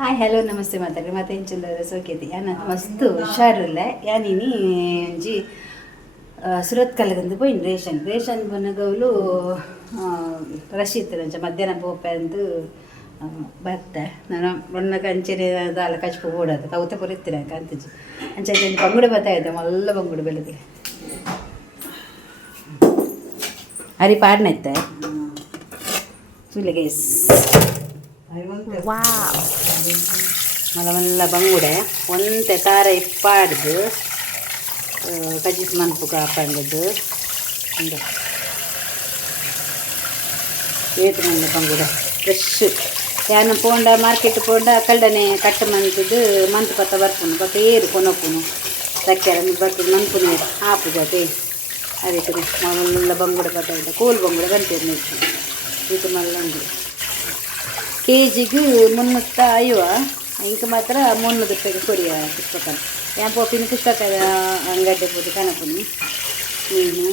Hi hello ನಮಸ್ತೆ ಮಾತಾಡ್ರಿ ಮತ್ತೆ ಹೆಂಚಿಲ್ಲದ ಸೋಕೇತಿ ಯಾನ ಮಸ್ತ್ ಹುಷಾರಿಲ್ಲ ಯಾನಿನಿ ಒಂಜಿ ಸುರತ್ ಕಲ್ಲಗಂದು ಪೋಯಿನ್ ರೇಷನ್ ಬನ್ನಗೌಲು ರಶ್ ಇತ್ತು ಮಧ್ಯಾಹ್ನ ಪೋಪೆ ಅಂದು ಬರ್ತೆ ನಾನು ಮೊನ್ನ ಕಂಚೆನೆ ದಾಲ ಕಚ್ಪು ಓಡೋದು ಕೌತ ಪುರಿತ್ತಿನ ಕಂತಜಿ ಅಂಚೆ ಬಂಗುಡೆ ಬರ್ತಾಯಿದ್ದೆ ಮಲ್ಲ ಬಂಗುಡೆ ಬೆಳಗ್ಗೆ ಅರಿ ಪಾಡ್ನೈತೆ ಸುಲಿಗೇಸ್ ಮಲ್ಲ ಮಲ್ಲ ಬಂಗುಡೆ ಒಂತೆ ತಾರೆ ಇಪ್ಪಾಡ್ದು ಕಜಿತ್ ಮನ್ಪು ಕಾಪಾಡದು ಏತು ಮಂದ ಬಂಗುಡೆ ಫ್ರೆಶ್ ಯಾನ ಪೋಂಡ ಮಾರ್ಕೆಟ್ ಪೋಂಡ ಕಲ್ಡನೆ ಕಟ್ಟು ಮಂತದ್ದು ಮಂತ್ ಪತ್ತ ಬರ್ಪುನು ಪಕ್ಕ ಏರು ಕೊನೊಪ್ಪುನು ಸಕ್ಕೆರ ಬರ್ಪುನು ಮನ್ಪುನು ಹಾಪು ಜೊತೆ ಅದಕ್ಕೆ ಮಲ್ಲ ಬಂಗುಡೆ ಪತ್ತ ಇದ್ದ ಕೋಲ್ ಬಂಗುಡೆ ಗಂಟೆ ಇದು ಮಲ್ಲ ಉಂಡು ಕೆಜಿಗೆ 350 ಇಂಕ ಮಾತ್ರ 300 ರೂಪಾಯಿಗೆ ಕೊರಿಯ ಪುಸ್ತಕ ಯಾ ಪೋಪಿನ ಪುಸ್ತಕ ಅಂಗಡಿ ಪೋದು ಕನಪುನಿ ಮೀನು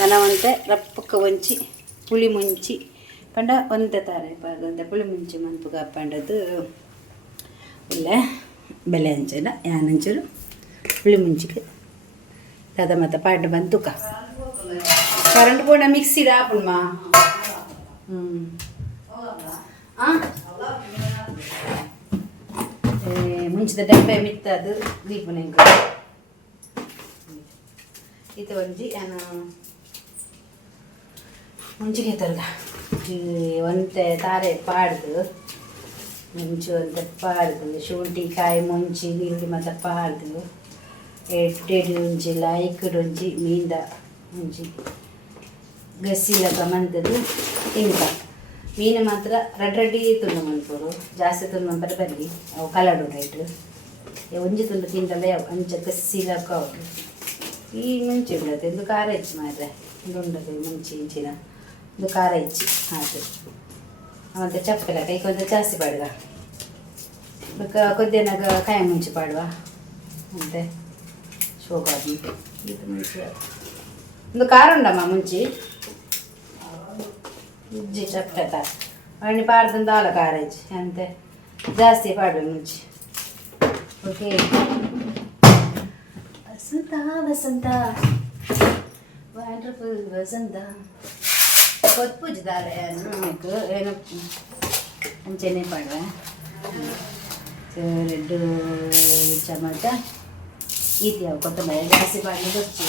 ನನವಂತೆ ರಪ್ಪಕ್ಕ ಒಂಚಿ ಪುಳಿ ಮುಂಚಿ ಪಂಡ ಒಂದೇ ತಾರೆ ಪಾರ್ದಂತೆ ಪುಳಿ ಮುಂಚಿ ಮನ್ಪು ಕಾಪಾಡದು ಇಲ್ಲ ಬೆಲೆ ಹಂಚನ ಯಾನಂಚರು ಪುಳಿ ಮುಂಚಿಗೆ ಅದ ಮತ್ತು ಪಾಡು ಬಂತುಕ ಕರೆಂಟ್ ಪೋಡ ಮಿಕ್ಸಿಡ್ ಆಪುಣ್ಮ ಮುಂಚಿದ ಡಬ್ಬೆ ಮಿತ್ತದು ದೀಪನ ಇದು ಒಂಜಿ ನಾನು ಮುಂಚಿಗೆ ತರಗ ಒಂತೆ ತಾರೆ ಪಾಡ್ದು ಮುಂಚೆ ಒಂತೆ ಪಾಡ್ದು ಶುಂಠಿ ಕಾಯಿ ಮುಂಚಿ ನೀರುಳ್ಳಿ ಮತ್ತು ಪಾಡ್ದು ಎಡ್ಡೆಡು ಒಂಜಿ ಲಾಯ್ಕಡು ಒಂಜಿ ಮೀಂದ ಒಂಜಿ ಗಸಿಲಕ ಮಂತದ್ದು ಇಂಕ ಮೀನು ಮಾತ್ರ ರಡ್ಡಿ ತುಂಡು ಮನ್ಪುರು ಜಾಸ್ತಿ ತುಂಡು ಮನ್ಪರೆ ಬರಲಿ ಅವು ಕಲರ್ ಉಂಟಾಯ್ತು ಒಂಜಿ ತುಂಡು ತಿಂಡಲ್ಲ ಯಾವ ಅಂಚ ಗಸಿಲಕ ಅವು ಈ ಮುಂಚೆ ಬಿಡತ್ತೆ ಇದು ಖಾರ ಹೆಚ್ಚು ಮಾರ್ರೆ ಇದು ಉಂಡದು ಮುಂಚೆ ಇಂಚಿನ ಇದು ಖಾರ ಹೆಚ್ಚು ಹಾಗೆ ಮತ್ತು ಚಪ್ಪಲ ಕೈ ಕೊಂಚ ಜಾಸ್ತಿ ಪಾಡುವ ಕೊದ್ದೆನಾಗ ಕಾಯಿ ಮುಂಚೆ ಪಾಡುವ ಅಂತೆ ಶೋಕಾದಿ ಇದು ಮುಂಚೆ ಒಂದು ಖಾರ ಉಂಡಮ್ಮ ಮುಂಚೆ ಇಜ್ಜಿ ಚಪ್ಪಟ ಅಣ್ಣಿ ಪಾಡ್ದಂದು ಆಲ ಖಾರೇಜ್ ಅಂತೆ ಜಾಸ್ತಿ ಪಾಡುವ ಮುಂಚೆ ಓಕೆ ವಸಂತ ವಸಂತ ವಂಡರ್ಫುಲ್ ವಸಂತ ಕೊತ್ಪೂಜಿದಾರೆ ಏನು ಅಂಚೆನೆ ಪಾಡುವ ರೆಡ್ಡು ಚಮಚ ಈತಿ ಅವು ಕೊತ್ತಂಬರಿ ಜಾಸ್ತಿ ಪಾಡಿ ಗೊತ್ತು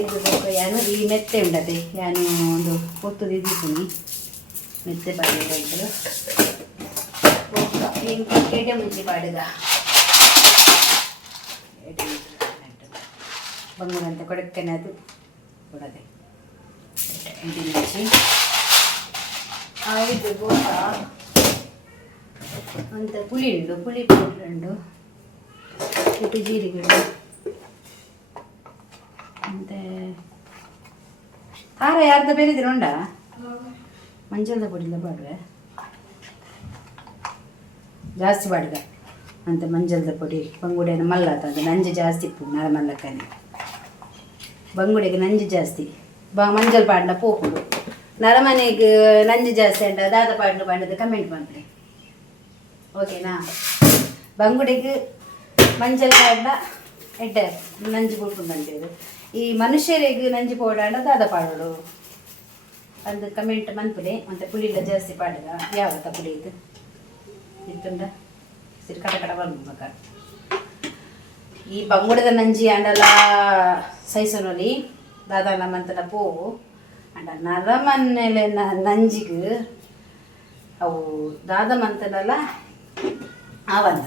ಇದು ಯಾನು ಈ ಮೆತ್ತೆ ಉಂಡತೆ ಯಾನು ಒಂದು ಹೊತ್ತದು ಇದ್ದೀನಿ ಮೆತ್ತೆ ಪಾಡಿದ್ರು ಎಡೆ ಮುಂಚೆ ಪಾಡಿದ ಬಂಗುರಂತೆ ಕೊಡಕ್ಕನೆ ಅದು ಕೊಡದೆ ಎಡೆ ಮುಂಚಿ ಇದು ಗೋಟ ಅಂತ ಪುಳಿ ಉಂಡು ಪುಳಿ ಪೌಡ್ರ್ ಉಂಡು ಉಪ್ಪು ಜೀರಿಗೆ ಉಂಡು ಮತ್ತು ಖಾರ ಯಾರ್ದು ಬೇರೆದಿರ ಉಂಡ ಮಂಜಲ್ದ ಪುಡಿಲ್ಲ ಬಾಡ್ರೆ ಜಾಸ್ತಿ ಬಾಡ್ಗ ಅಂತ ಮಂಜಲ್ದ ಪುಡಿ ಬಂಗುಡೆನ ಮಲ್ಲ ತಂದು ನಂಜು ಜಾಸ್ತಿ ಇಪ್ಪು ನರ ಮಲ್ಲಕ್ಕನೆ ಬಂಗುಡೆಗೆ ನಂಜು ಜಾಸ್ತಿ ಮಂಜಲ್ ಪಾಡ್ಲ ಪೋಪುಡು ನರಮನೆಗೆ ನಂಜು ಜಾಸ್ತಿ ಅಂಡ ದಾದ ಪಾಡ್ಲು ಪಾಡದು ಕಮೆಂಟ್ ಮಾಡ್ರಿ ಓಕೆನಾ ಬಂಗುಡೆಗೆ ಮಂಜಲ್ ಪಾಡ್ಲ ಎಡ್ಡೆ ನಂಜು ಪೋಪುಂಡು ಅಂತೇಳಿ ಈ ಮನುಷ್ಯರಿಗೆ ನಂಜಿ ಪೋಡಾಡ ದಾದ ಪಾಡೋಡು ಅದು ಕಮೆಂಟ್ ಮನ್ಪುಲೆ ಮತ್ತು ಪುಳಿಲ್ಲ ಜಾಸ್ತಿ ಪಾಡಗ ಯಾವತ್ತ ಪುಳಿ ಇದು ಇತ್ತುಂಡ ಸಿರಿ ಕಟ ಕಟ ಬರ್ಬೇಕ ಈ ಬಂಗುಡದ ನಂಜಿ ಅಂಡಲ ಸೈಸನೊಲಿ ದಾದ ನಮ್ಮಂತನ ಪೋವು ಅಂಡ ನರಮನೆಲೆ ನಂಜಿಗೆ ಅವು ದಾದ ಮಂತನಲ್ಲ ಅವಂತ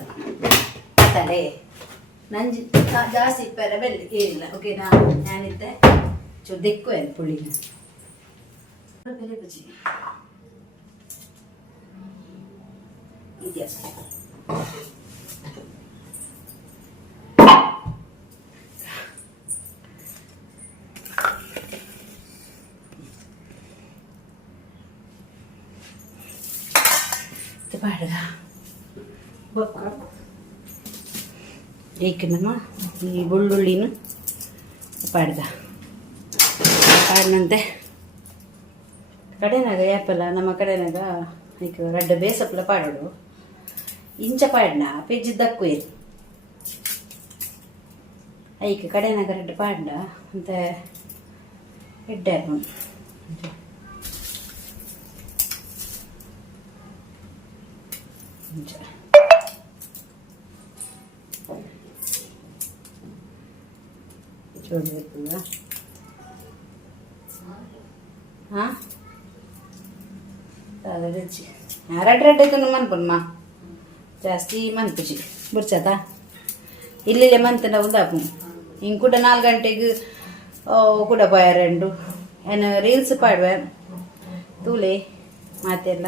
ಅತಡೆ ನಂಜಿ ಜಾಸ್ತಿ ಇಪ್ಪರ ಬೆಲ್ಲಿ ಏನಿಲ್ಲ ಓಕೆನಾ ನಾನಿದ್ದೆ ಚೂರು ಏನು ಪುಳಿ ಬೆಲೆ ಬಜ್ಜಿ ಇದೆಯಾ ಪಾಡ್ಗ ಬೊಕ್ಕ ಏಕನಮ್ಮ ಈ ಬೆಳ್ಳುಳ್ಳಿನ ಪಾಡ್ಗ ಪಾಡಿನಂತೆ ಕಡೆನಾಗ ಯಾಪಲ್ಲ ನಮ್ಮ ಕಡೆನಾಗ నీకు రెడ్డ బేసప్పుల పాడడు ఇంచ పాడినా పెజ్జి తక్కువ ಐಕೆ ಕಡೆನಾಗ ರೆಡ್ ಪಾಂಡ ಅಂತ ಇಡ್ಡಾರು చూడకుండా రెడ్ రెడ్ అయితే మన్పమ్మా ಜಾಸ್ತಿ ಮನ್ಪುಜಿ ಬುರ್ಚದ ಇಲ್ಲಿಲ್ಲೇ ಮಂತನ ಉದಾಪು ಹಿಂಗೆ ಕೂಡ 4 ಗಂಟೆಗೆ ಕೂಡ ಬಯರಂಡು ಏನು ರೀಲ್ಸ್ ಪಾಡುವೆ ತೂಲೆ ಮಾತೆಲ್ಲ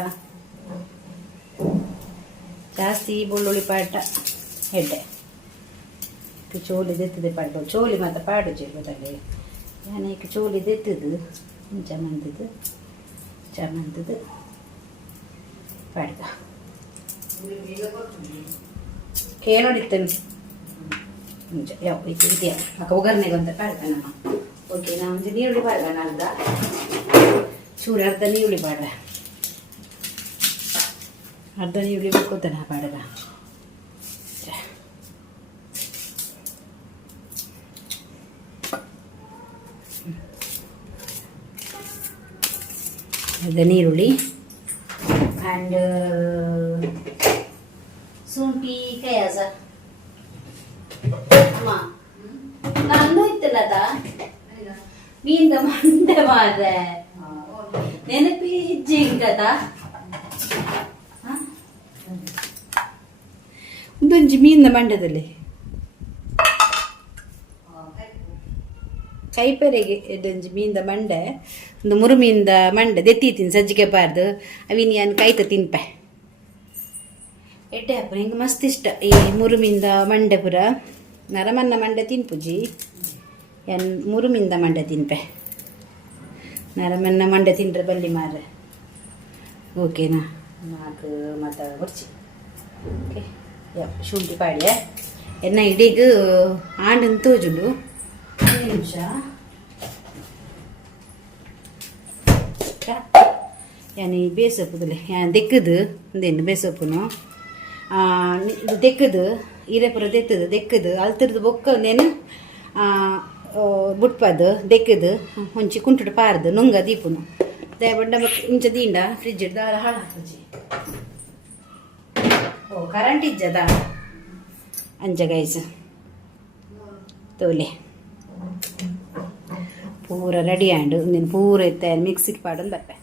ಜಾಸ್ತಿ ಬೆಳ್ಳುಳ್ಳಿ ಪಾಟ ಹೆಡ್ಡೆ ಚೋಲಿ ದೆತ್ತದೆ ಪಾಡು ಚೋಲಿ ಮತ್ತು ಪಾಡು ಜೀವದಲ್ಲಿ ಯಾನೇಕ ಚೋಲಿ ದೆತ್ತದು ಚಮಂತದ್ದು ಪಾಡ್ದ ಕೇಳೋಡಿತ್ತೇನೆ ಯಾವ ಇದೆಯಾ ಅಕ್ಕ ಒಗ್ಗರಣೆಗೆ ಅಂತ ಪಾಡ್ತಾನಮ್ಮ ಓಕೆ ನಾ ಒಂದು ನೀರುಳ್ಳಿ ಪಾಡ್ದ ಅರ್ಧ ಚೂರು ಅರ್ಧ ನೀರುಳ್ಳಿ ಪಾಡ್ದ ಅರ್ಧ ನೀರುಳ್ಳಿ ಬೇಕೋತಾನ ಪಾಡ್ದ ಅರ್ಧ ನೀರುಳ್ಳಿ ಆ್ಯಂಡ್ ಶುಂಠಿ ಕಯಾಸ ಅಮ್ಮ ನಂದು ಇತ್ತಲ್ಲ ಅದ ಮೀಂದ ಮಂಡೆ ಮಾರ್ರೆ ನೆನಪಿ ಜಿಂಕದ ಒಂದೊಂಜಿ ಮೀನಿನ ಮಂಡದಲ್ಲಿ ಕೈಪೆರೆಗೆ ಇದೊಂಜಿ ಮೀನಿದ ಮಂಡೆ ಒಂದು ಮುರುಮೀನಿದ ಮಂಡೆ ದೆತ್ತೀತೀನಿ ಸಜ್ಜಿಗೆ ಪಾರ್ದು ಅವಿನ ಏನು ಕೈತ ತಿನ್ಪೆ ಎಡ್ಡೆ ಹಬ್ಬ ಹಿಂಗೆ ಮಸ್ತ್ ಇಷ್ಟ ಈ ಮುರುಮಿಂದ ಮಂಡೆ ಪುರ ನರಮನ್ನ ಮಂಡೆ ತಿನ್ಪುಜಿ ಏನು ಮುರುಮಿಂದ ಮಂಡೆ ತಿನ್ಪೆ ನರಮನ್ನ ಮಂಡೆ ತಿನ್ರೆ ಬಲ್ಲಿ ಮಾರ್ರೆ ಓಕೆನಾ 4 ಮತ್ತು ಬರ್ಚಿ ಓಕೆ ಶುಂಠಿ ಪಾಡ್ಯ ಎನ್ನ ಇಡೀದು ಆಂಡನ್ನು ತೋಜುಂಡು ನಿಮಿಷ ಯಾನಿ ಬೇಸೊಪ್ಪುದಲೆ ದೆಕ್ಕದು ಒಂದೇನು ಬೇಸೊಪ್ಪುನು ಇದು ದೆಕ್ಕದು ಹಿರೇಪುರ ದೆಕ್ಕದು ಅಲ್ತಿರ್ದು ಬೊಕ್ಕ ಒಂದೇನು ಬುಟ್ಪದು ದೆಕ್ಕದು ಹೊಂಚಿ ಕುಂಟುಡು ಪಾರ್ದು ನುಂಗ ದೀಪುನು ದಯಬಂಡ ಇಂಚ ದೀಂಡ ಫ್ರಿಜ್ ಇಡ್ದ ಹಾಳು ಹಾಕುಜಿ ಓ ಕರೆಂಟ್ ಇಜ್ಜದ ಅಂಜ ಗೈಸ್ ತೋಲೆ ಪೂರ ರೆಡಿ ಆಂಡು ನೀನು ಪೂರ ಇತ್ತ ಮಿಕ್ಸಿಗೆ ಪಾಡೊಂದು ಬರ್ಪೆ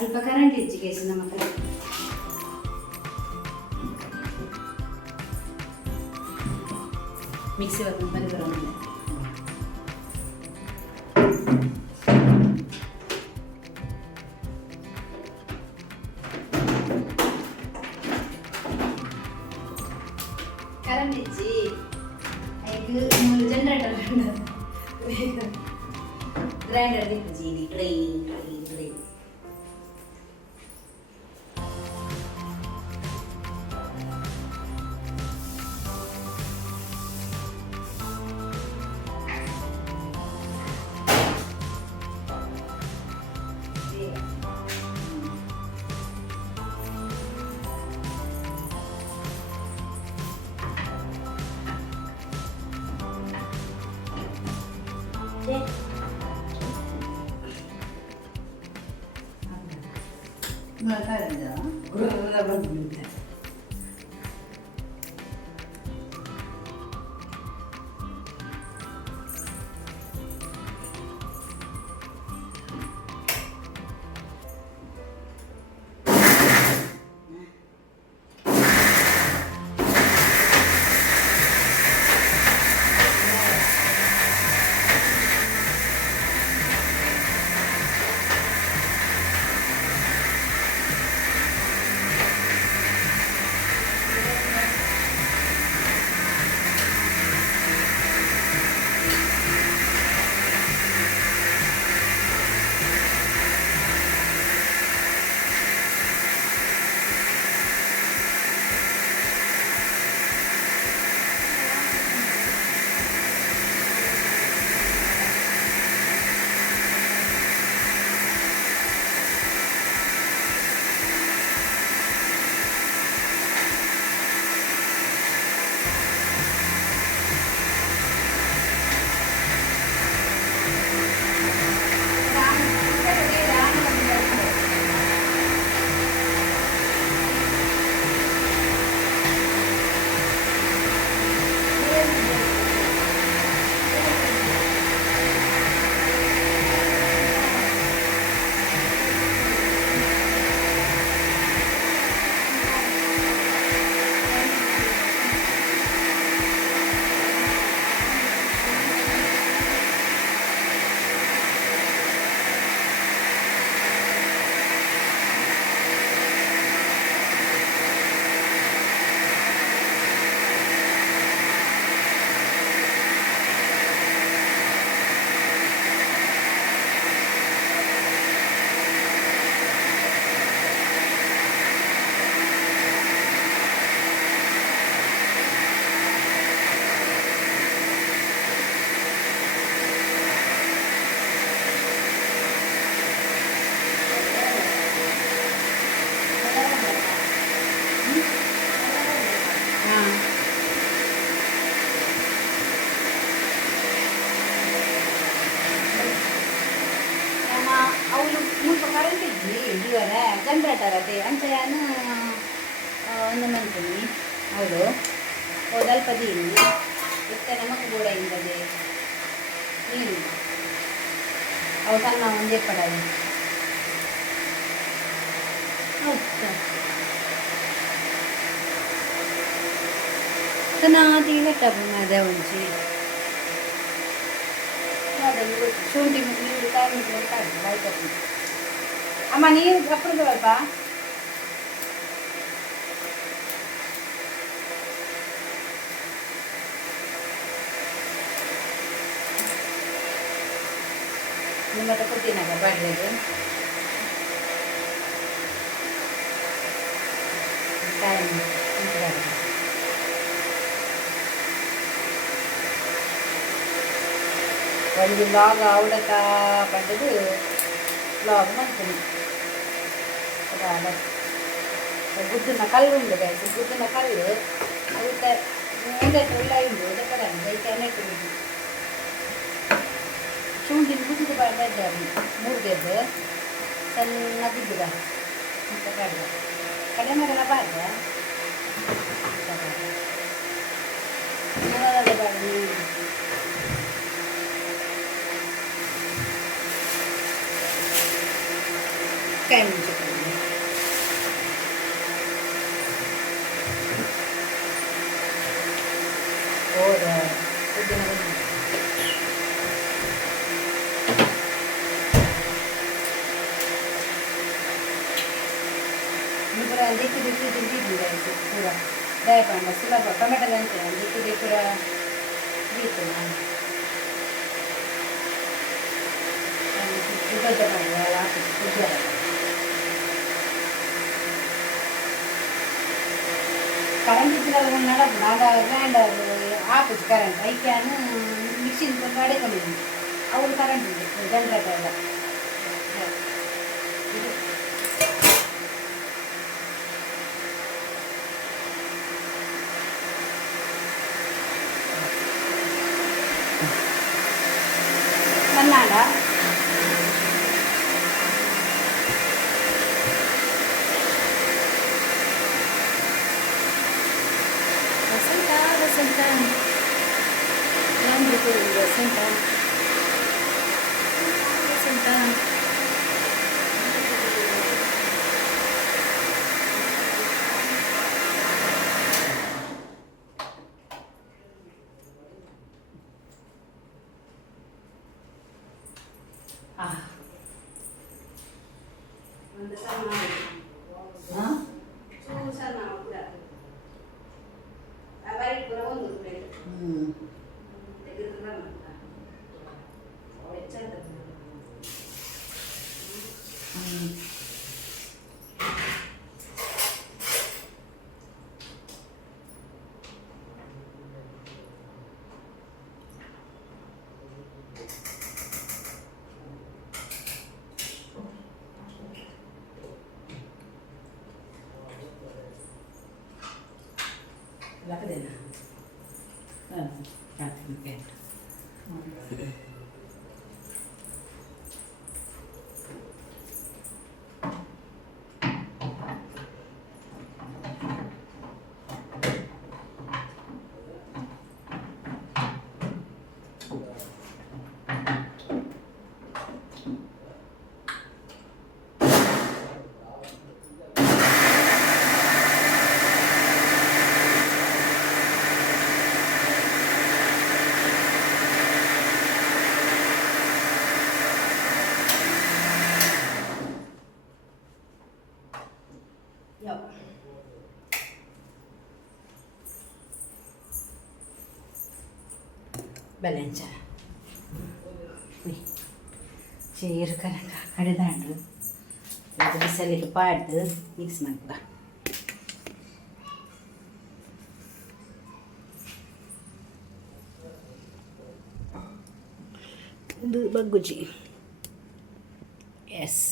ಅಲ್ಪ ಕರೆಂಟ್ ಇಜ್ಜಿ ಗೈಸ್ ನಮ್ಮ ಮಿಕ್ಸಿ ಬಂದು ಬರೋದಿಲ್ಲ ಕರೆಂಟ್ ಇಜ್ಜಿ ಐದು ಜನರೇಟರ್ ಗ್ರೈಂಡರ್ ಇಜ್ಜಿ ಗ್ರೈಂಡ್ ನಾನು ಒಂದು ಮಂತ್ನಿ ಅವಳು ಹೋದಲ್ಪ ದೀನಿ ಇತ್ತ ನಮಗೆ ಕೂಡ ಇಂದದೆ ನೀನು ಅವು ಸಣ್ಣ ಒಂದೇ ಪಡಾಯಿ ನಾದಿ ಲೆಕ್ಕ ಅದೇ ಒಂಚಿ ಶುಂಠಿ ನೀರು ಕಾಯಿ ಮುಟ್ಟಿ ಕಾಯ್ದು ಆಯ್ತು ಅಮ್ಮ ನೀರು ಅಪ್ಪುದು ಸ್ವಲ್ಪ ನಿಮ್ಮ ಹತ್ರ ಕೊಟ್ಟಿನಾಗ ಬಾಡ್ಲೆದು ಕಾಯಿ ಒಂದು ಲಾಗ್ ಅವಡಕ ಪಡ್ಡದು ಲಾಗ್ ಮಾಡ್ತೀನಿ ಗುದ್ದಿನ ಕಲ್ಲು ಉಂಟು ಗಾಯ್ತು ಗುದ್ದಿನ ಕಲ್ಲು ಅದಕ್ಕೆ ಮುಂದೆ ಒಳ್ಳೆ ಉಂಟು ಅದಕ್ಕೆ ಅದಕ್ಕೆ ಅನೇಕ ಶುಂಠಿ ಗುದ್ದಿದ್ದು ಬೆಡ್ಡೆ ಮೂರು ಗೆದ್ದು ಸಣ್ಣ ಬಿದ್ದುಗ ಅಂತ ಕಡಿಮೆ ಕಡಿಮೆಗೆಲ್ಲ ಬಾರ್ದೆ ಬಾಡಿ ಕಾಯಿ ಮುಂಚೆ ಹೌದ ಪೂರ ದಿಕ್ಕು ದಿಕ್ಕು ತಿಂತಿದ್ವಿ ಆಯಿತು ಪೂರ ದಯಪಂಡ ಸುಲಭ ಟೊಮೆಟೊ ಅಂತ ದಿಕ್ಕು ದಿಕ್ಕುರ ಬೀತು ನಾನು ಉದ್ದ ಮಾಡಿ ಹಾಕಿ ಕರೆಂಟ್ ಇದ್ದರೆ ನಡದು ನಾನು ಗ್ರೈಂಡರ್ ಹಾಕುದು ಕರೆಂಟ್ ಐಕ್ಯಾನು ಮಿಕ್ಸಿನ್ ಕೊಂಡು ಅಡೆಕೊಂಡಿದ್ದೀನಿ ಅವ್ರು ಕರೆಂಟ್ ಇದೆ ಜನರೇಟರ್ ಎಲ್ಲ ಕನ್ನಡ ವಸಂತ ನಾನು ವಸಂತ ವಸಂತ ಒಂದು ಸಣ್ಣ ಸಣ್ಣ ಕೂಡ ಅವರಿಗೆ ಕೂಡ ಒಂದು ತೆಗೆದು रख देना ಬೆಲೆಂಚ ಚೇರು ಕನಕ ಕಡೆದಾಂಡ್ರು ಇದು ಬಿಸಲಿಗೆ ಪಾಡ್ದು ಮಿಕ್ಸ್ ಮಾಡ್ಕ ಇದು ಬಗ್ಗುಜಿ ಎಸ್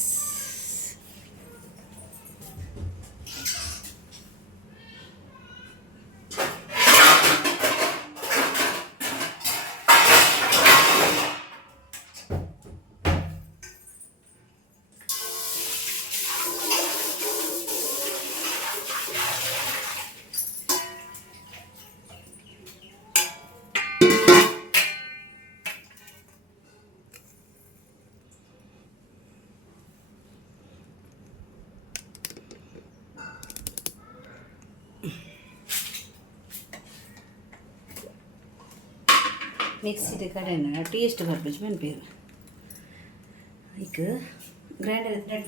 मिक्सी कडेन टेस्ट भरपूर पण पेर एक ग्राइंडर थ्रेड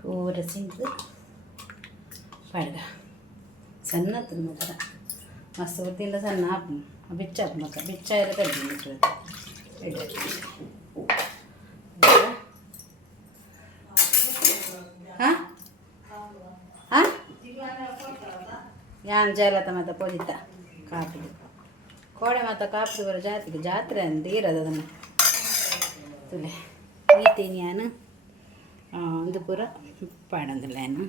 थोडंसं पाडगा सಣ್ಣ ಮಾತ್ರ ಮಸ್ತ್ ಗೊತ್ತಿಲ್ಲ ಸಣ್ಣ ಬಿಚ್ಚ ಮಕ್ಕ ಬಿಚ್ಚ ಎಲ್ಲ ತೆಗೆದು ಹಾಂ ಹಾಂ ಯಾನ್ ಜಲತ ಮತ್ತು ಪೊದಿತ ಕಾಪಿಡು ಕೋಡೆ ಮತ್ತು ಕಾಪಿಡು ಬರೋ ಜಾತ್ರೆ ಅಂತ ಇರೋದು ಅದನ್ನು ತುಲೆ ಈತೀನಿ ನಾನು ಇದು ಪೂರ ಪಾಡಂದಿಲ್ಲ ಏನು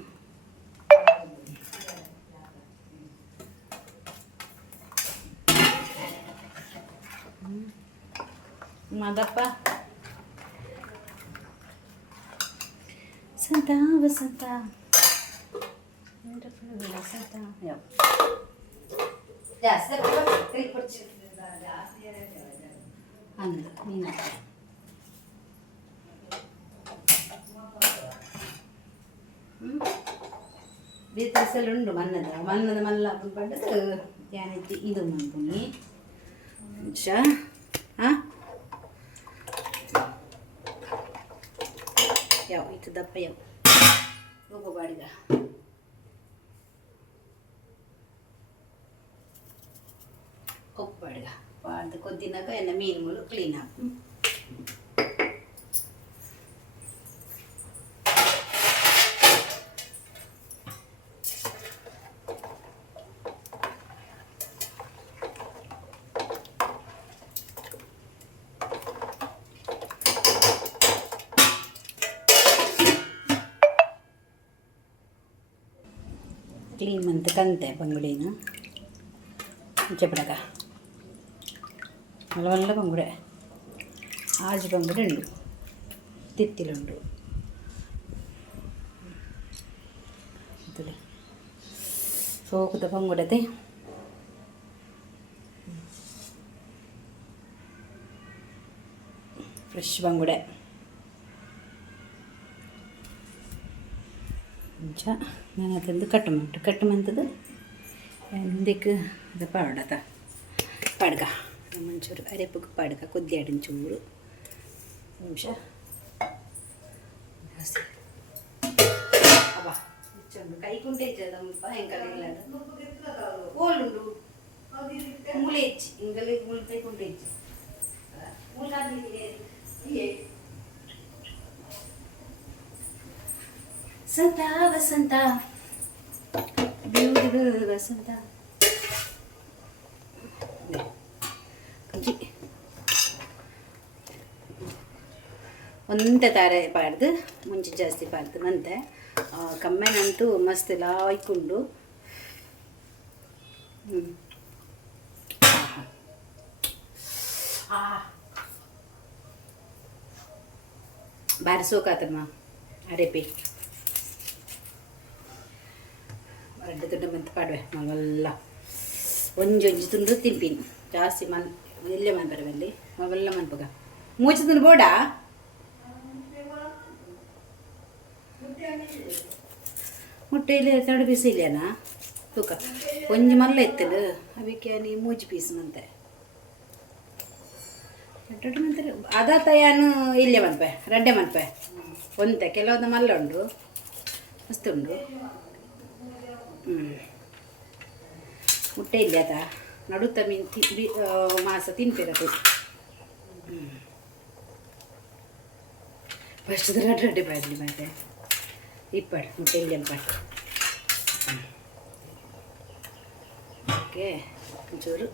ಮದಪ್ಪ ಸಂತ ವಸಂತ ವಸಂತ ಜಾಸ್ತಿ ಅಂದು ನೀನು ಬೀತರಿಸಲುಂಡು ಮನ್ನದ ಮಲ್ಲ ಪಡ್ಡದು ಯಾನೈತಿ ಇದು ಮಾಡ್ತೀನಿ ಹಾಂ ಯಾವ ಇದು ದಪ್ಪ ಯಾವ ಹೋಗೋ ಬಾಡಿಗ ಕೊಪ್ಪು ಬಾಡಿಗ ಪಾಡ್ದು ಕೊದ್ದಿನಾಗ ಎಲ್ಲ ಮೀನುಗಳು ಕ್ಲೀನ್ ಹಾಕು ಕ್ಲೀನ್ ಮಂತ್ ಕಂತೆ ಬಂಗುಡಿನ చెప్పుడగా వల్ల ಬಂಗುಡೆ ಆಜು ಬಂಗುಡೆ ಉಂಡು ತಿತ್ತಿಲುಂಡು ಸೋಕುದ ಬಂಗುಡತೆ ಫ್ರೆಶ್ ಬಂಗುಡೆ ನಾನು ಅದೊಂದು ಕಟ್ಟು ಮಂತದ್ದು എന്തൊക്കെ ഇത് പാടത പാടുക മഞ്ചൂർ അരപ്പൊക്കെ പാടുക കൊതിയാടും ചൂട് നിമിഷം അപ്പാ കൈ കൊണ്ടേച്ചത് ഭയങ്കര ഓളുണ്ടു മുളേച്ച് ഇങ്ങനെ മുളത്തെ കൊണ്ടേച്ച് ಸಂತ ವಸಂತ ಬ್ಯೂಟಿಫುಲ್ ವಸಂತ ಒಂದೇ ತಾರೆ ಪಾಡ್ದು ಮುಂಚೆ ಜಾಸ್ತಿ ಪಾಡ್ದು ನಂತೆ ಕಮ್ಮೆನಂತೂ ಮಸ್ತ್ ಲಾಯ್ಕೊಂಡು ಬಾರಿ ಸೋಕಾತಮ್ಮ ಅರೆಪಿ ಎರಡು ದೊಡ್ಡ ಮೆಂತ್ ಪಾಡುವೆ ಮಗಲ್ಲ ಒಂಜಿ ತುಂಡು ತಿಂಪಿನಿ ಜಾಸ್ತಿ ಎಲ್ಲೇ ಬರಬಲ್ಲಿ ಮಗಲ್ಲ ಮನ್ಪಗ ಮೂಚಿ ತಿಂದು ಬೋಡ ಮುಟ್ಟೆಯಲ್ಲಿ ತಡ ಪೀಸ್ ಇಲ್ಲೇನಾ ತೂಕ ಒಂಜಿ ಮಲ್ಲ ಎತ್ತಲು ಅದಕ್ಕೆ ನೀ ಮೂಜಿ ಪೀಸ್ ಮಂತೆ ಅದ ತಯಾನು ಇಲ್ಲೇ ಮನ್ಪೆ ರೆಡ್ಡೆ ಮನ್ಪೆ ಒಂತೆ ಕೆಲವೊಂದು ಮಲ್ಲ ಉಂಡು ಮಸ್ತ್ ಉಂಡು ಮುಟ್ಟೆ ಇಲ್ಲ ಅದ ನಡುತ್ತ ಮೀನು ಮಾಸ ತಿನ್ಪಿರದು ಫಸ್ಟ್ ರೆಡ್ಡೆ ಬಾಡ್ಲಿ ಮತ್ತೆ ಇಪ್ಪಡು ಮುಟ್ಟೆ ಇಲ್ಲಿ ಅನ್ಪಾಡು ಓಕೆ ಒಂಚೂರು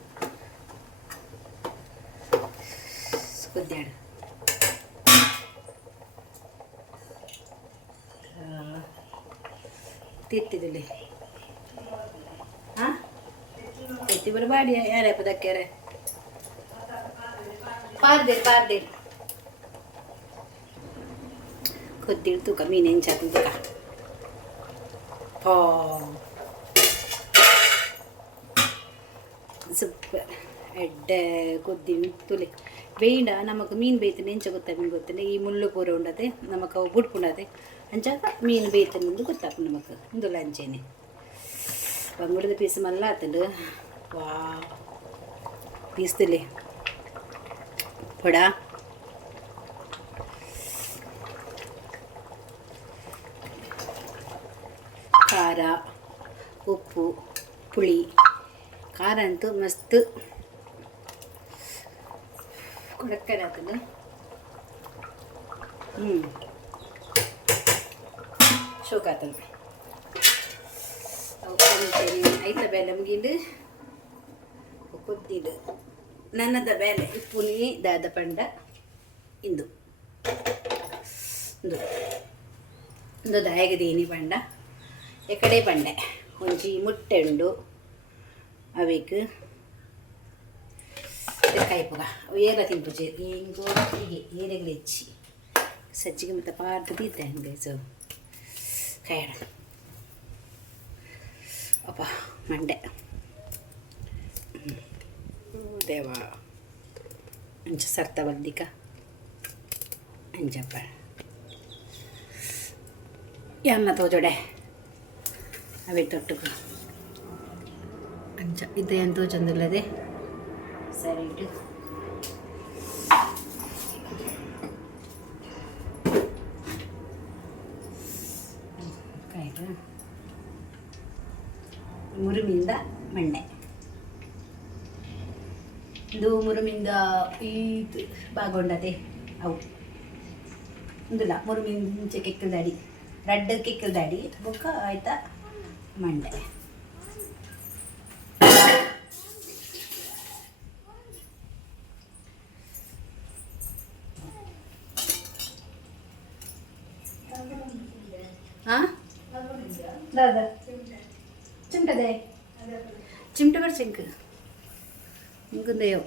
ಕೊದ್ದಾಡು ತಿತ್ತಿದಲ್ಲಿ ಹಾಂ ತಿತ್ತಿ ಬರ ಬಾಡಿ ಯಾರಪ್ಪ ದಕ್ಕ್ಯಾರೆ ಪಾರ್ದೆ ಕೊದ್ದಿಡು ತೂಕ ಮೀನು ಹೆಂಚಾತು ತೂಕ ಸೂಪರ್ ಎಡ್ಡ ಕೊದ್ದಿ ತುಲೆ ಬೇಡ ನಮಕ್ ಮೀನು ಬೇಯ್ತಾನೆ ಎಂಚ ಗೊತ್ತಾಗ ಗೊತ್ತಂಡೆ ಈ ಮುಳ್ಳು ಪೂರ ಉಂಡದೆ ನಮಕ್ ಅವು ಬುಡ್ಪುಂಡದೆ ಅಂಚಾಕ ಮೀನು ಬೇಯ್ತಾನೆ ಎಂದು ಗೊತ್ತಾಗ ನಮಕ್ ಇಂದುಲ ಅಂಚೇನೆ ಬಂಗುಡದ ಪೀಸ್ ಮಲ್ಲ ಆತಲು ವಾ ಪೀಸ್ ತುಲೆ ಪೊಡ ಖಾರ ಉಪ್ಪು ಪುಳಿ ಖಾರ ಅಂತೂ ಮಸ್ತ್ ಕೊಡಕ್ಕಡೆ ಆಗ್ತದೆ ಶೋಕ ಆಗ್ತದೆ ಐತ ಬೇಲೆ ಮುಗಿಂಡು ಕೊದ್ದಿಡು ನನ್ನದ ಬೇಲೆ ಇಪ್ಪುನಿ ದಾದ ಪಂಡ ಇಂದು ಇಂದು ದಾಯಗದೀನಿ ಪಂಡ ಎಕಡೆ ಪಂಡೆ ಒಂಜಿ ಮುಟ್ಟೆ ಉಂಡು ಅವೇಕ್ ಕಾಯ್ಪುಗ ಏರ ತಿಂಪುಜೆ ಹಿಂಗೋ ಹೀಗೆ ಏರೆಗಳು ಹೆಚ್ಚಿ ಸಜ್ಜಿಗೆ ಮತ್ತು ಪಾರ್ದು ತಿಂತೆ ಹಂಗೆ ಸೊ ಕಾಯಡ ಅಪ್ಪ ಮಂಡೆ ದೇವ ಅಂಚ ಸರ್ತ ಬದ್ದಿಕ ಅಂಜಪ್ಪ ಅನ್ನ ತೋಜೋಡೆ ಅವೇ ತೊಟ್ಟುಕು ಅಂಚ ಇದು ಎಂತೂ ಚಂದಿಲ್ಲದೆ ಸರಿ ಇಟ್ಟು ಕಾಯ್ತು ಮುರುಮಿಂದ ಮಂಡೆ ಇದು ಮುರುಮಿಂದ ಇದು ಬಾಗೊಂಡದೆ ಅವು ಒಂದಿಲ್ಲ ಮುರುಮಿಂಚೆ ಕೆಕ್ಕಲ್ದಾಡಿ ರಡ್ಡ ಕೆಕ್ಕಲ್ದಾಡಿ ಬುಕ್ಕ ಆಯ್ತಾ ಮಂಡೆ ಹಾಂ ದಾದ ಚಿಮಟದೆ ಚಿಮಟ ಬರ್ ಚಿಂಕ್ ಇಂಕುಂದೆಯೋ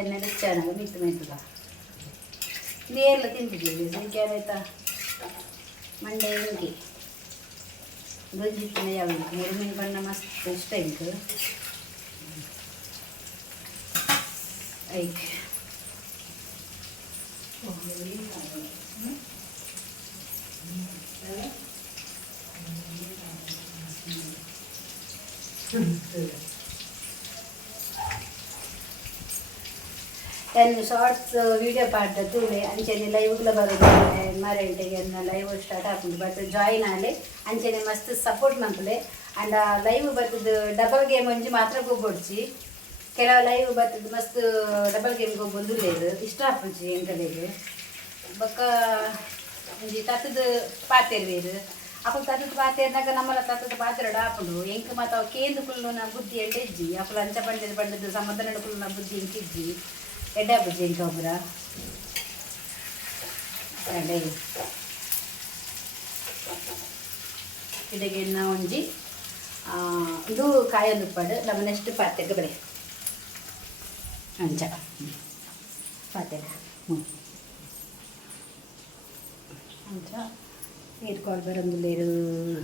ಎಣ್ಣೆ ರುಚಿಯಾಗ ಮಿತ್ತು ಮೆತ್ತದ ನೀರೆಲ್ಲ ತಿಂತಿದ್ದೀವಿ ಸಂಖ್ಯೆ ಆಯ್ತಾ ಮಂಡೆ ಇಂಕಿ ಗಂಜಿಟ್ಟಿನ ಯಾವ ಮುರುಮಿನ ಬಣ್ಣ ಮಸ್ತ್ ಇಷ್ಟ ಇಂಕು ಐಕ್ ಏನು ಶಾರ್ಟ್ಸ್ ವೀಡಿಯೋ ಪಾಡ್ದದ್ದು ಅಂಚೆನೆ ಲೈವ್ಗಳ ಬರೋದು ಮರೆಂಟೆಗೆ ಲೈವ್ ಸ್ಟಾರ್ಟ್ ಹಾಕೊಂಡು ಬಟ್ ಜಾಯಿನ್ ಆಗಲಿ ಅಂಚೆನೆ ಮಸ್ತ್ ಸಪೋರ್ಟ್ ಮಾಡ್ತದೆ ಆ್ಯಂಡ್ ಲೈವ್ ಬರ್ತದ್ದು ಡಬಲ್ ಗೇಮ್ ಒಂಜಿ ಮಾತ್ರ ಗೊಬ್ಬೊಡ್ಸಿ ಕೆಲವು ಲೈವ್ ಬರ್ತದ್ದು ಮಸ್ತ್ ಡಬಲ್ ಗೇಮ್ ಗೊಬ್ಬೊಂದು లేదు ಇಷ್ಟ ಆಪುಜಿ ಎಂಕಲೆಗೆ ಬೊಕ್ಕ ಒಂಜಿ ತತ್ತದ ಪಾತೆರ್ ಬೇರು ಅಪ್ಪು ತತ್ತದ ಪಾತೆರ್ನಾಗ ನಮ್ಮಲ್ಲ ತತ್ತದ ಪಾತ್ರೆ ಆಪುಂಡು ಎಂಕ್ ಮತ್ತು ಅವು ಕೇಂದು ಕುಲ್ಲು ನಾ ಬುದ್ಧಿ ಎಂಟು ಇಜ್ಜಿ ಅಪ್ಪು ಅಂಚ ಬಂಡದ್ದು ಸಮುದ್ರ ಕುಲ್ಲು ನಾ ಬುದ್ಧಿ ಎಂಕಿಜ್ಜಿ ಎಡ್ಡ ಬುಜ್ಜಿ ಎಂಕ ಒಬ್ಬರ ಇಡೆಗೆ ನಾವು ಒಂಜಿ ಇದು ಕಾಯೊಂದು ಉಪ್ಪಾಡು ನಮ್ಮ ನೆಕ್ಸ್ಟ್ ಪಾತೆಗೆ ಬರೆ ಅಂಚ ಪಾತೆಗೆ ಅಂಚ ನೀರು ಕಾಲ್ ಬರೋದಿಲ್ಲ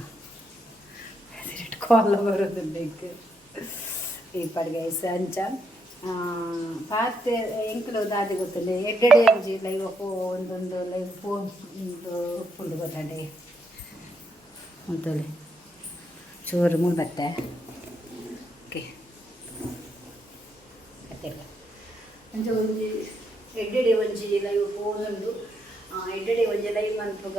ಕಾಲ ಬರೋದಿಲ್ಲ ಈ ಪಡ್ಗೈಸ್ ಅಂಚ ಪಾತೆ ಎಂಕಲು ದಾದಿ ಗೊತ್ತಿಲ್ಲ ಎಡ್ಡೆಡೆ ಒಂಜಿ ಲೈವ್ ಒಂದೊಂದು ಲೈವ್ ಫೋನ್ ಒಂದು ಉಪ್ಪುಂಡು ಗೊತ್ತಂಡೆ ಅಂತೇಳಿ ಚೂರು ಮುಳ್ಬತ್ತೆ ಓಕೆ ಅಂಚ ಒಂಜಿ ಎಡ್ಡೆಡೆ ಒಂಜಿ ಲೈವ್ ಫೋನ್ ಉಂಡು ಎಡ್ಡೆಡೆ ಒಂಜಿ ಲೈವ್ ಮನ್ಪುಗ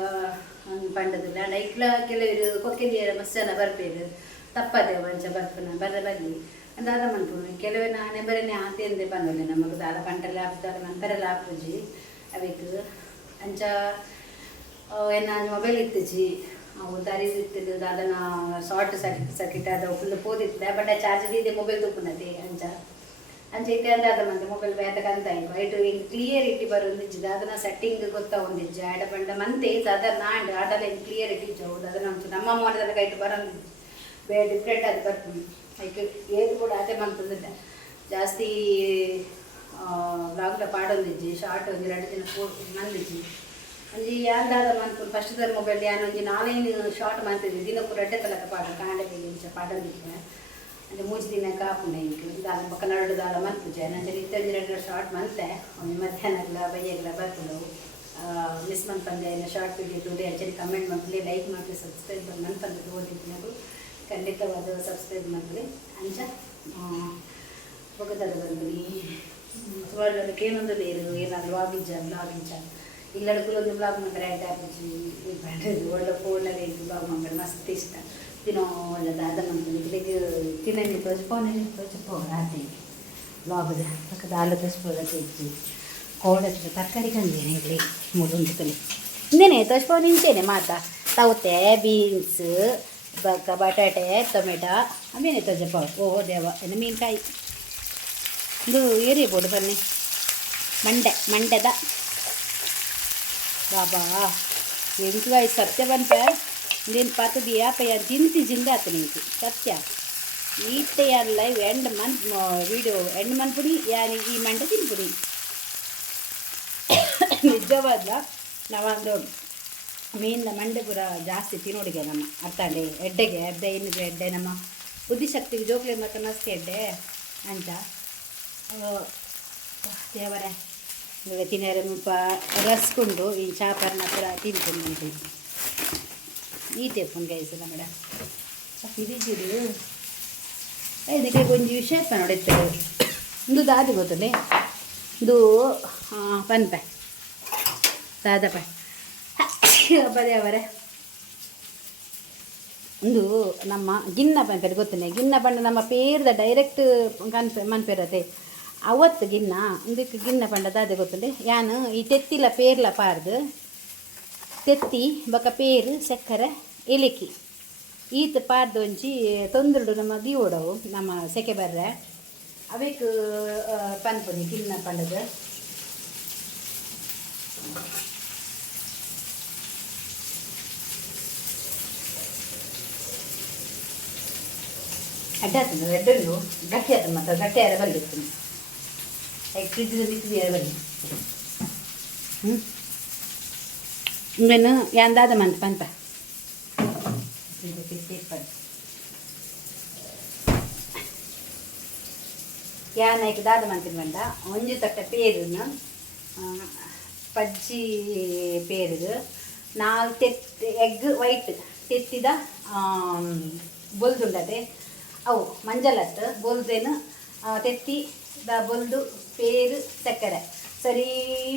ಪಂಡದಿಲ್ಲ ಲೈಕ್ಲ ಕೆಲವರು ಕೊಕ್ಕೆಂದಿಯರ ಮಸ್ಸನ ಬರ್ಪೇರು ತಪ್ಪದೆ ಅಂಚ ಬರ್ಪನ ಬರ್ಲಿ ದಾದ ಮನ್ಪುನು ಕೆಲವೇ ನಾನೇ ಬರೇನೆ ಆತೆಂದೆ ಬಂದಲೆ ನಮಗೆ ದಾದ ಪಂಟಲ್ಲ ಹಾಕ್ತಾರೆ ಮನ್ಪರೆಲ್ಲ ಹಾಕುಜಿ ಅವೇಕು ಅಂಚ ಏನ ಮೊಬೈಲ್ ಇತ್ತಜಿ ಅವು ತರಿದು ಇತ್ತಿದ್ದು ದಾದನ ಶಾರ್ಟ್ ಸರ್ಕಿಟ್ ಅದು ಫುಲ್ ಪೋದಿತ್ತೆ ಬಟ್ ಚಾರ್ಜ್ ಇದೆ ಮೊಬೈಲ್ ತುಪ್ಪುನದೆ ಅಂಚ ಅಂಚೆ ಇತ್ತೆ ಅಂದ್ರೆ ಅದ ಮಂದೆ ಮೊಬೈಲ್ ಬೇತಕ ಅಂತ ಇಂಕೊ ಐಟು ಹಿಂಗೆ ಕ್ಲಿಯರ್ ಇಟ್ಟು ಬರೋದಿಜ್ಜಿದ ಅದನ್ನ ಸೆಟ್ಟಿಂಗ್ ಗೊತ್ತಾ ಒಂದಿಜ್ಜ ಆಡ ಬಂಡ ಮಂತೆ ಅದನ್ನ ನಾಂಡ್ ಆಡಲ್ಲ ಹಿಂಗೆ ಕ್ಲಿಯರ್ ಇಟ್ಟಿಜ್ಜ ಹೌದು ಅದನ್ನ ಒಂಚೂರು ನಮ್ಮ ಮೋನದ ಕೈಟು ಬರೋದಿಜ್ಜಿ ಬೇರೆ ಡಿಫ್ರೆಂಟ್ ಅದು ಬರ್ತೀನಿ ಐಕೆ ಏದು ಕೂಡ ಅದೇ ಮಂತದಿಲ್ಲ ಜಾಸ್ತಿ ಬ್ಲಾಗ್ಲ ಪಾಡೊಂದಿಜ್ಜಿ ಶಾರ್ಟ್ ಒಂದು 2 ದಿನ ಮಂದಿಜ್ಜಿ ಒಂಜಿ ಯಾಂದಾದ ಮನ್ಪುರು ಫಸ್ಟ್ ದ ಮೊಬೈಲ್ ಯಾನು ಒಂಜಿ 4 ಶಾರ್ಟ್ ಮಂತಿದ್ದೆ ದಿನಕ್ಕೂ 2 ತಲಕ ಪಾಡ ಕಾಂಡೆ ಇಂಚ ಪಾಡೊಂದಿಜ್ಜೆ ಅಂದರೆ 3 ದಿನ ಕಾಪುಂಡೆ ಇಂಕ್ ದಾಲ ಪಕ್ಕ ನರಡು ದಾಲ ಮನ್ಪುಜೆ ನಂಜಲ್ಲಿ 2 ಶಾರ್ಟ್ ಮಂತೆ ಒಂದು ಮಧ್ಯಾಹ್ನಗಳ ಬಯ್ಯಗಳ ಬರ್ಕೊಂಡು ಮಿಸ್ ಮನ್ಪಂದೆ ಶಾರ್ಟ್ ವಿಡಿಯೋ ತೋಡಿ ಅಂಚಲಿ ಕಮೆಂಟ್ ಮಾಡ್ಲಿ ಲೈಕ್ ಮಾಡಿ ಸಬ್ಸ್ಕ್ರೈಬ್ ಮನ್ಪಂದು ಓದಿದ್ದು ಖಂಡಿತವಾದ ಸಬ್ಸ್ಕ್ರೈಬ್ ಮಾಡ್ಲಿ ಅಂಚ ಒಗದದ ಬಂದ್ರಿ ಸುಮಾರು ಏನೊಂದು ಬೇರು ಏನಾದ್ರು ಬ್ಲಾಗಿಂಚ ಇಲ್ಲಡ್ಕೊಳ್ಳೊಂದು ಬ್ಲಾಗ್ ಮಂಗರ ಆ್ಯಪಿ ಒಳ್ಳೆ ಫೋನಲ್ಲಿ ಬ್ಲಾಗ್ ಮಂಗರ ಮಸ್ತ್ ಇಷ್ಟ ತಿನ್ನೋ ಒಳ್ಳೆ ದಾದ ಮಂತ್ರಿ ಇದಕ್ಕೆ ತಿನ್ನನಿ ತೋಚ್ಪೋ ರಾತ್ರಿ ಬ್ಲಾಗ್ದ ಪಕ್ಕ ದಾಲ ತೋಚ್ಪೋದಕ್ಕೆ ಇಚ್ಚಿ ಕೋಡಕ್ಕೆ ತರಕಾರಿ ಕಂದೇನೆ ಇಲ್ಲಿ ಮುಳುಂಟಲ್ಲಿ ಇನ್ನೇನೆ ತೋಚ್ಪೋದು ಇಂಚೇನೆ ಮಾತಾ ಸೌತೆ ಬೀನ್ಸ್ ಬಕ್ಕ ಬಟಾಟೆ ಟೊಮೆಟೊ ಅವೇನೆ ತೋಜಪ್ಪ ಓಹೋ ದೇವ ಏನು ಮೀನ್ಕಾಯಿ ಇದು ಏರಿ ಬೋಡು ಬನ್ನಿ ಮಂಡ್ಯದ ಬಾಬಾ ಎಂಟುವಾಯಿ ಸತ್ಯ ಬಂತ ನೀನು ಪತ್ತದ ಯಾಪಯ್ಯ ಜಿಂತಿ ಜಿಂದಾತ ನೀನು ಸತ್ಯ ಈಟೆಯಲ್ಲ ಎಂಡ್ ಮಂತ್ ವೀಡಿಯೋ ಎಂಡ್ ಮಂತ್ ಪುಡಿ ಯಾರು ಈ ಮಂಡೆ ತಿನ್ಪುಡಿ ನಿಜವಾದ ನಾವೊಂದು ಮೀನಿನ ಮಂಡೆ ಪುರ ಜಾಸ್ತಿ ತಿನ್ನೋಡಿಗೆ ನಮ್ಮ ಅರ್ಥಂಡೆ ಎಡ್ಡೆಗೆ ಎಡ್ಡೆ ಏನಿದ್ರೆ ಎಡ್ಡೆ ನಮ್ಮ ಬುದ್ಧಿಶಕ್ತಿಗೆ ಜೋಕ್ಲೆ ಮತ್ತು ಮಸ್ತ್ ಎಡ್ಡೆ ಅಂತ ದೇವರೇ ಇವಾಗ ತಿನ್ನೋರು ಮುಪ್ಪ ರಸ್ಕೊಂಡು ಈ ಚಾಪರ್ನ ಪುರ ತಿನ್ಕೊಂಡು ಈ ತೆಪ್ಪನ್ ಗೈಸಲ್ಲ ಮೇಡಮ್ ಇದಿದ್ದು ಇದಕ್ಕೆ ಕೊಂಚ ಶೇಪ್ ನೋಡುತ್ತೆ ಇದು ದಾದಿ ಗೊತ್ತಲ್ಲಿ ಇದು ಪನ್ಪೆ ದಾದಪ ಬದೇವರೇ ಇದು ನಮ್ಮ ಗಿನ್ನ ಪಂಪೆರು ಗೊತ್ತನೆ ಗಿನ್ನ ಪಂಡ ನಮ್ಮ ಪೇರ್ದ ಡೈರೆಕ್ಟ್ ಮನ್ಪೇರತೆ ಅವತ್ತು ಗಿನ್ನ ಇದಕ್ಕೆ ಗಿನ್ನ ಪಂಡ ದಾದೆ ಗೊತ್ತಂಡೆ ಯಾನು ಈ ತೆತ್ತಿಲ ಪೇರ್ಲ ಪಾರ್ದು ತೆತ್ತಿ ಬೊಕ ಪೇರು ಸಕ್ಕರೆ ಏಲಕ್ಕಿ ಈತ ಪಾರ್ದು ಒಂಚಿ ತೊಂದರುಡು ನಮ್ಮ ದೀವೋಡವು ನಮ್ಮ ಸೆಕೆ ಬರ್ರೆ ಅವಕ್ಕೆ ಪನ್ಪುನಿ ಗಿನ್ನ ಪಂಡದು ಅಡ್ಡ ಆಗ್ತದೆ ಎಡ್ಡನ್ನು ಗಟ್ಟಿ ಆಗ್ತದೆ ಮತ್ತು ಗಟ್ಟಿ ಆದ ಬರಲಿತ್ತು ಫ್ರಿಜ್ಜ್ ಬಿಸಿದು ಬರಲಿ ಇನ್ನೇನು ಯಾಂದಾದ ಮಂತ್ ಪಂತ ಯಾನೈಕ್ ದಾದ ಮಂತಿನ ಬಂದ ಒಂಜಿ ತೊಟ್ಟ ಪೇರನ್ನು ಪಜ್ಜಿ ಪೇರು 4 ಎಗ್ ವೈಟ್ ತೆತ್ತಿದ ಬೊಲ್ದುಂಡದೆ ಅವು ಮಂಜಲತ್ತು ಬೊಲ್ದೇನು ತೆತ್ತಿ ದ ಬೊಲ್ದು ಪೇರು ಸಕ್ಕರೆ ಸರಿ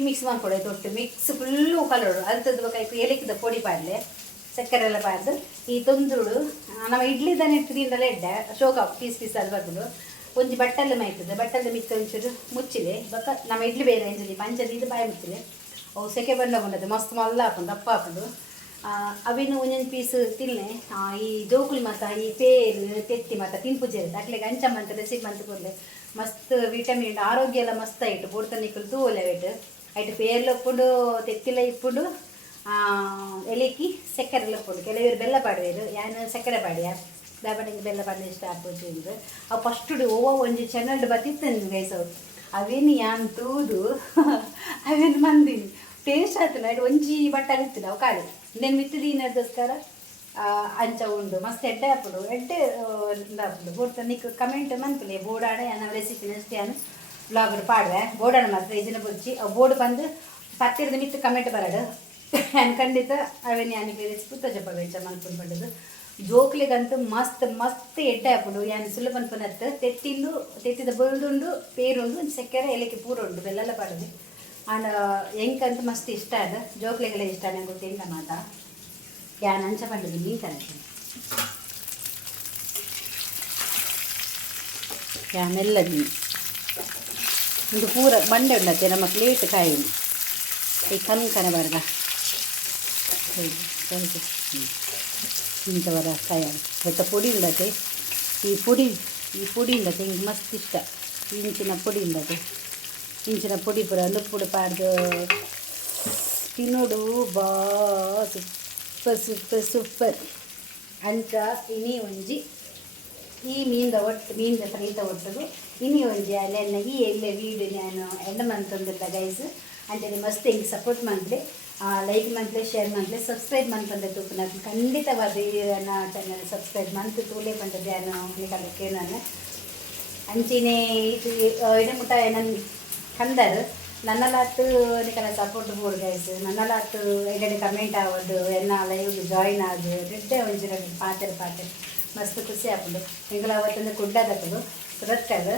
ಮಿಕ್ಸ್ ಮಾಡ್ಕೊಡೆ ತೊಟ್ಟು ಮಿಕ್ಸ್ ಫುಲ್ಲು ಕಲರು ಅಲ್ತದ್ದು ಬೇಕಾಯ್ತು ಏಲಕ್ಕಿದ ಪೊಡಿ ಪಾಡಲೆ ಸಕ್ಕರೆ ಎಲ್ಲ ಪಾಡ್ದು ಈ ತೊಂದುಡು ನಮ್ಮ ಇಡ್ಲಿದನ್ನ ಇಟ್ಟಿದ್ದೆಲ್ಲ ಎಡ್ಡೆ ಶೋಕ ಪೀಸ್ ಅಲ್ಲಿ ಬರ್ಬೋದು ಒಂಜಿ ಬಟ್ಟಲು ಮೈತದೆ ಬಟ್ಟಲು ಮಿಕ್ಕ ಒಂಚೂರು ಮುಚ್ಚಿಲೆ ಬಕ್ಕ ನಮ್ಮ ಇಡ್ಲಿ ಬೇರೆ ಅಂಜಲಿ ಪಂಚದ ಇದು ಬಾಯಿ ಮುಚ್ಚಿಲೆ ಅವು ಸೆಕೆ ಬಂಡಗೊಂಡದ್ದು ಮಸ್ತ್ ಮಲ್ಲ ಹಾಕೊಂಡು ದಪ್ಪ ಹಾಕೊಂಡು ಅವಿನ ಒಂದೊಂದು ಪೀಸ್ ತಿನ್ನೆ ಈ ಜೋಕುಲಿ ಮತ್ತು ಈ ಪೇರು ತೆತ್ತಿ ಮತ್ತು ತಿನ್ಪುಜೇರಿ ಅಟ್ಲಿಗೆ ಅಂಚಮ್ಮ ಅಂತ ರೆಸಿಪಿ ಅಂತ ಕೊಡಲೆ ಮಸ್ತ್ ವಿಟಮಿನ್ ಆರೋಗ್ಯ ಎಲ್ಲ ಮಸ್ತ್ ಆಯಿತು ಬುಡ್ತನಿಕ್ಕಲು ತೂಲೆ ವೇಟ್ ಆಯ್ತು ಪೇರ್ಲು ಉಪ್ಪುಂಡು ತೆತ್ತಿಲ ಇಪ್ಪುಂಡು ಎಲೆಕ್ಕಿ ಸಕ್ಕರೆ ಎಲ್ಲ ಉಪ್ಪುಂಡು ಕೆಲವರು ಬೆಲ್ಲ ಪಾಡುವೇರು ಯಾನು ಸಕ್ಕರೆ ಪಾಡ್ಯ ದಾಬಣಿಗೆ ಬೆಲ್ಲ ಪಾಡಿನ ಇಷ್ಟ ಹಾಕ್ಬೋದು ಅವು ಫಸ್ಟು ಓವ ಒಂಜಿ ಚೆನ್ನಲ್ಡು ಬತ್ತಿತ್ತು ಗೈಸವು ಅವೇನು ಯಾನ್ ತೂದು ಅವೇನು ಮಂದಿನಿ ಟೇಸ್ಟ್ ಆಯ್ತು ಆಯ್ತು ಒಂಜಿ ಬಟ್ಟಲು ಇತ್ತಿಲ್ಲ ಅವು ಖಾಲಿ ನೆನ್ ಮಿತ್ತಿದೀನದೋಸ್ಕರ ಅಂಚ ಉಂಡು ಮಸ್ತ್ ಎಡ್ಡೆ ಹಾಪುಡು ಎಡ್ಡೆ ಹಾಪುಡು ಬೋಡ್ತ ನಿಕ್ ಕಮೆಂಟ್ ಮನ್ಪುಲೆ ಬೋಡಾಡ ನಾವು ರೆಸಿಪಿ ಅಷ್ಟೇ ನಾನು ಬ್ಲಾಗರ್ ಪಾಡುವೆ ಬೋಡಾಡ ಮಾತ್ರ ಇದನ್ನ ಬುಚ್ಚಿ ಅವು ಬೋರ್ಡ್ ಬಂದು ಪತ್ತಿರದ ಮಿತ್ತು ಕಮೆಂಟ್ ಬರಡು ನಾನು ಖಂಡಿತ ಅವೇನು ಯಾನಿಗೆ ರೆಸಿಪಿ ತಜಪ್ಪ ವೆಂಚ ಮನ್ಪುಂಡು ಪಂಡದು ಜೋಕ್ಲಿಗಂತೂ ಮಸ್ತ್ ಮಸ್ತ್ ಎಡ್ಡೆ ಹಾಪುಡು ಯಾನು ಸುಳ್ಳು ಪನ್ಪನತ್ತು ತೆತ್ತಿದ ಬೊಲ್ದುಂಡು ಪೇರುಂಡು ಸಕ್ಕರೆ ಏಲಕ್ಕಿ ಪೂರ ಉಂಡು ಬೆಲ್ಲೆಲ್ಲ ಪಾಡೋದು ಆಂಡ್ ಎಂಕಂತೂ ಮಸ್ತ್ ಇಷ್ಟ ಅದು ಜೋಕ್ಲಿಗೆಲ್ಲ ಇಷ್ಟ ನಂಗೆ ಗೊತ್ತಿಲ್ಲ ಮಾತಾ ಯಾನ್ ಅಂಚ ಪಂಡದು ಮೀನು ಕರೆಕ್ಟ್ ಯಾನೆಲ್ಲ ಮೀನು ಒಂದು ಪೂರ ಬಂಡೆ ಉಂಡತ್ತೆ ನಮ್ಮ ಪ್ಲೇಟ್ ಕಾಯಿ ಈ ಕನ ಬರ್ಗ ಇಂಥವರ ಕಾಯಿ ಬಟ್ ಪುಡಿ ಉಂಡತ್ತೆ ಈ ಪುಡಿ ಉಂಡತ್ತೆ ಹಿಂಗೆ ಮಸ್ತ್ ಇಷ್ಟ ಇಂಚಿನ ಪುಡಿ ಇಲ್ಲದು ಇಂಚಿನ ಪುಡಿ ಪುರ ಉಪ್ಪುಡು ಪಾಡ್ದು ತಿನ್ನೋಡು ಬಾ ಸೂಪರ್ ಸೂಪರ್ ಸೂಪರ್ ಅಂಚ ಇನಿ ಒಂಜಿ ಈ ಮೀನ್ದ ಫ್ರೈತ ಒಟ್ಟದು ಇನಿ ಒಂಜಿ ಅಲ್ಲೆಲ್ಲ ಈ ಎಲ್ಲೆ ವೀಡಿಯೋ ನಾನು ಎಂಡ ಮಂತೊಂದಿಲ್ಲ ಗೈಸ್ ಅಂಚನೆ ಮಸ್ತ್ ಹಿಂಗೆ ಸಪೋರ್ಟ್ ಮಾಡಿದೆ ಲೈಕ್ ಮಂತ್ಲೆ ಶೇರ್ ಮಂತ್ಲೆ ಸಬ್ಸ್ಕ್ರೈಬ್ ಮಂತಂದೆ ತೂಕು ನಾನು ಖಂಡಿತವಾದ ನನ್ನ ಚಾನಲ್ ಸಬ್ಸ್ಕ್ರೈಬ್ ಮಂತ್ ತೂಲೆ ಪಂತದೆ ನಾನು ಕೇಳೋಣ ಅಂಚಿನೇ ಇದು ಇಡಮುಟ ನನ್ನ ಕಂದರ್ ನನ್ನಲಾತು ನಿಕಲ ಸಪೋರ್ಟ್ ಬೋರ್ಡ್ ಗೈಸ್ ನನ್ನಲಾತು ಎಗಡೆ ಕಮೆಂಟ್ ಆಗೋದು ಎನ್ನ ಲೈವ್ ಜಾಯಿನ್ ಆದು ರೆಡ್ಡೆ ಒಂಜಿರ ಪಾತೆ ಮಸ್ತ್ ಖುಷಿ ಆಗ್ಬೋದು ನಿಂಗಳ ಅವತ್ತೊಂದು ಕುಡ್ಡದಕ್ಕದು ಸುರತ್ಕಾಗ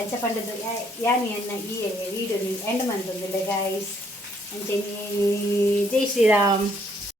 ಅಜ್ಜ ಪಂಡದು ಯಾನಿ ಅನ್ನ ಈ ವಿಡಿಯೋ ಎಂಡ್ ಮಂತೊಂದಿಲ್ಲ ಗೈಸ್ ಅಂಚೆ ಜೈ ಶ್ರೀರಾಮ್.